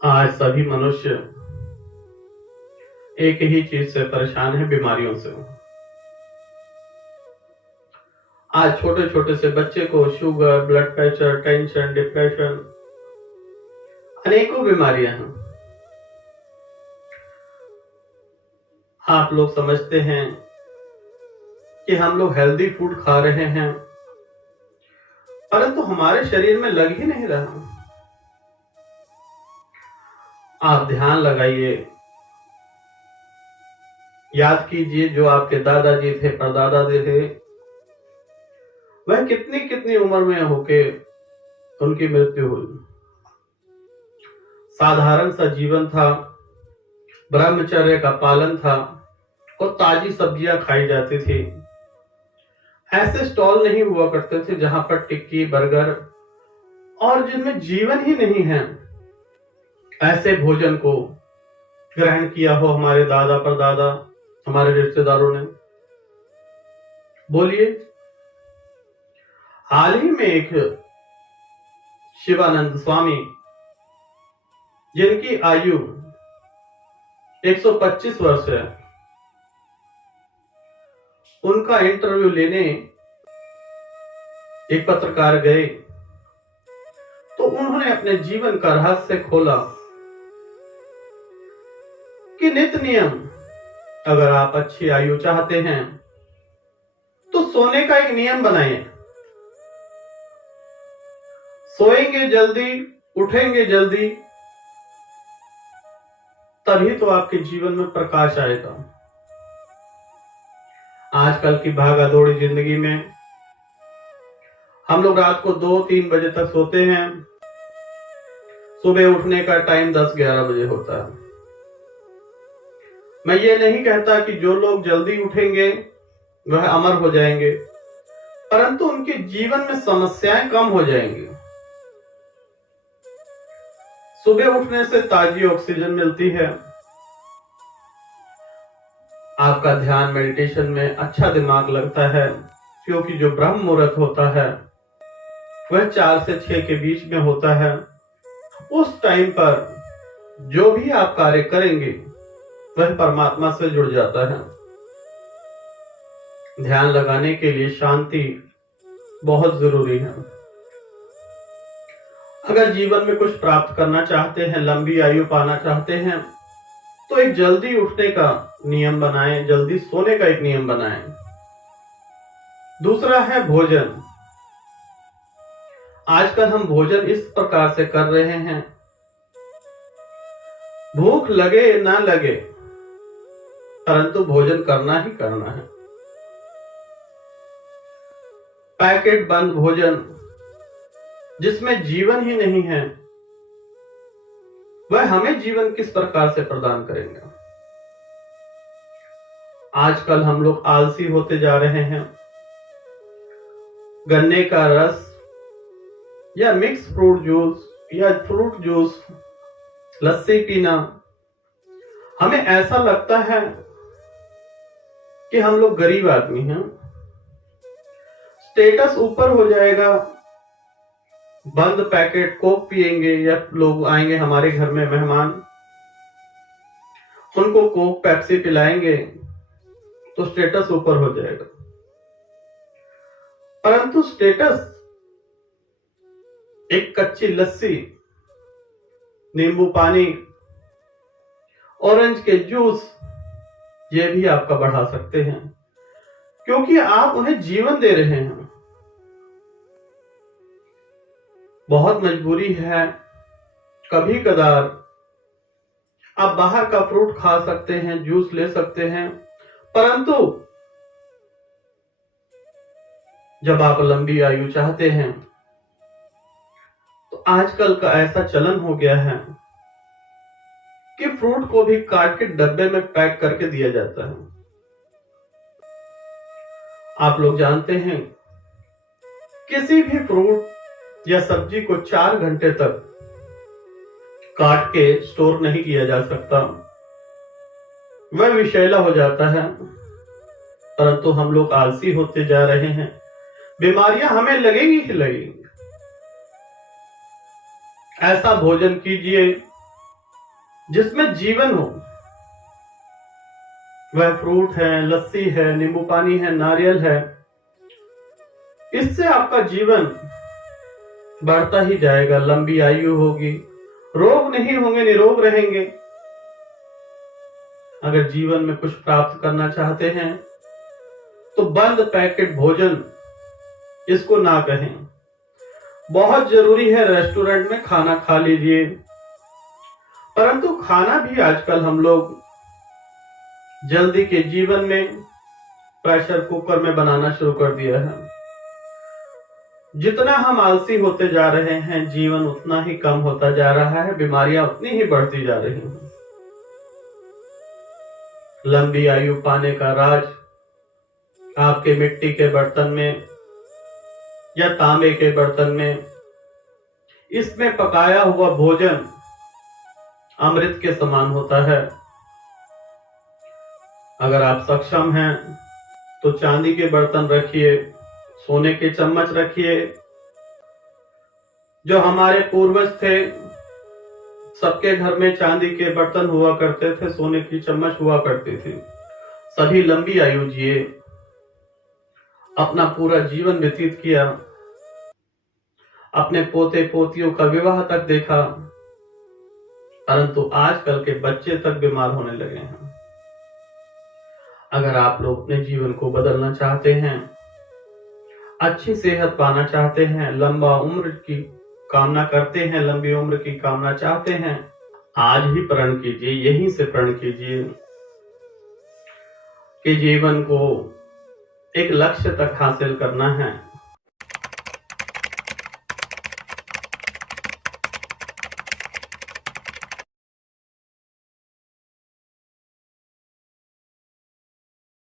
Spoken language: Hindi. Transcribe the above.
आज सभी मनुष्य एक ही चीज से परेशान है, बीमारियों से। आज छोटे छोटे से बच्चे को sugar, blood pressure, tension, depression, अनेकों बीमारियां हैं। आप लोग समझते हैं कि हम लोग हेल्दी फूड खा रहे हैं, परंतु हमारे शरीर में लग ही नहीं रहा। आप ध्यान लगाइए, याद कीजिए जो आपके दादाजी थे, परदादा थे, वह कितनी कितनी उम्र में होके उनकी मृत्यु हुई। साधारण सा जीवन था, ब्रह्मचर्य का पालन था और ताजी सब्जियां खाई जाती थी। ऐसे स्टॉल नहीं हुआ करते थे जहां पर टिक्की, बर्गर और जिनमें जीवन ही नहीं है, ऐसे भोजन को ग्रहण किया हो हमारे दादा परदादा, हमारे रिश्तेदारों ने। बोलिए, हाल ही में एक शिवानंद स्वामी, जिनकी आयु 125 वर्ष है, उनका इंटरव्यू लेने एक पत्रकार गए तो उन्होंने अपने जीवन का रहस्य खोला कि नित्य नियम, अगर आप अच्छी आयु चाहते हैं तो सोने का एक नियम बनाइए। सोएंगे जल्दी, उठेंगे जल्दी, तभी तो आपके जीवन में प्रकाश आएगा। आजकल की भागा दौड़ी जिंदगी में हम लोग रात को 2-3 बजे तक सोते हैं, सुबह उठने का टाइम 10-11 बजे होता है। मैं ये नहीं कहता कि जो लोग जल्दी उठेंगे वह अमर हो जाएंगे, परंतु उनके जीवन में समस्याएं कम हो जाएंगी। सुबह उठने से ताजी ऑक्सीजन मिलती है, आपका ध्यान मेडिटेशन में अच्छा दिमाग लगता है, क्योंकि जो ब्रह्म मुहूर्त होता है वह 4 से 6 के बीच में होता है। उस टाइम पर जो भी आप कार्य करेंगे वह परमात्मा से जुड़ जाता है। ध्यान लगाने के लिए शांति बहुत जरूरी है। अगर जीवन में कुछ प्राप्त करना चाहते हैं, लंबी आयु पाना चाहते हैं, तो एक जल्दी उठने का नियम बनाएं, जल्दी सोने का एक नियम बनाएं। दूसरा है भोजन। आजकल हम भोजन इस प्रकार से कर रहे हैं, भूख लगे ना लगे, परंतु भोजन करना ही करना है। पैकेट बंद भोजन जिसमें जीवन ही नहीं है, वह हमें जीवन किस प्रकार से प्रदान करेंगे। आजकल हम लोग आलसी होते जा रहे हैं। गन्ने का रस या मिक्स फ्रूट जूस या फ्रूट जूस, लस्सी पीना, हमें ऐसा लगता है कि हम लोग गरीब आदमी हैं। स्टेटस ऊपर हो जाएगा, बंद पैकेट कोक पिएंगे, या लोग आएंगे हमारे घर में मेहमान, उनको कोक पेप्सी पिलाएंगे तो स्टेटस ऊपर हो जाएगा। परंतु स्टेटस एक कच्ची लस्सी, नींबू पानी, ऑरेंज के जूस, ये भी आपका बढ़ा सकते हैं, क्योंकि आप उन्हें जीवन दे रहे हैं। बहुत मजबूरी है, कभी कदार आप बाहर का फ्रूट खा सकते हैं, जूस ले सकते हैं, परंतु जब आप लंबी आयु चाहते हैं तो आजकल का ऐसा चलन हो गया है कि फ्रूट को भी काट के डब्बे में पैक करके दिया जाता है। आप लोग जानते हैं, किसी भी फ्रूट या सब्जी को 4 घंटे तक काट के स्टोर नहीं किया जा सकता, वह विषैला हो जाता है। परंतु हम लोग आलसी होते जा रहे हैं, बीमारियां हमें लगेगी ही लगेंगी। ऐसा भोजन कीजिए जिसमें जीवन हो। वह फ्रूट है, लस्सी है, नींबू पानी है, नारियल है। इससे आपका जीवन बढ़ता ही जाएगा, लंबी आयु होगी, रोग नहीं होंगे, निरोग रहेंगे। अगर जीवन में कुछ प्राप्त करना चाहते हैं तो बंद पैकेट भोजन इसको ना कहें। बहुत जरूरी है रेस्टोरेंट में खाना खा लीजिए, परंतु खाना भी आजकल हम लोग जल्दी के जीवन में प्रेशर कुकर में बनाना शुरू कर दिया है। जितना हम आलसी होते जा रहे हैं, जीवन उतना ही कम होता जा रहा है, बीमारियां उतनी ही बढ़ती जा रही हैं। लंबी आयु पाने का राज आपके मिट्टी के बर्तन में या तांबे के बर्तन में, इसमें पकाया हुआ भोजन अमृत के समान होता है। अगर आप सक्षम हैं तो चांदी के बर्तन रखिए, सोने के चम्मच रखिए। जो हमारे पूर्वज थे, सबके घर में चांदी के बर्तन हुआ करते थे, सोने की चम्मच हुआ करती थी। सभी लंबी आयु जिए, अपना पूरा जीवन व्यतीत किया, अपने पोते पोतियों का विवाह तक देखा, परंतु आजकल के बच्चे तक बीमार होने लगे हैं। अगर आप लोग अपने जीवन को बदलना चाहते हैं, अच्छी सेहत पाना चाहते हैं, लंबा उम्र की कामना करते हैं, लंबी उम्र की कामना चाहते हैं, आज ही प्रण कीजिए, यहीं से प्रण कीजिए कि जीवन को एक लक्ष्य तक हासिल करना है।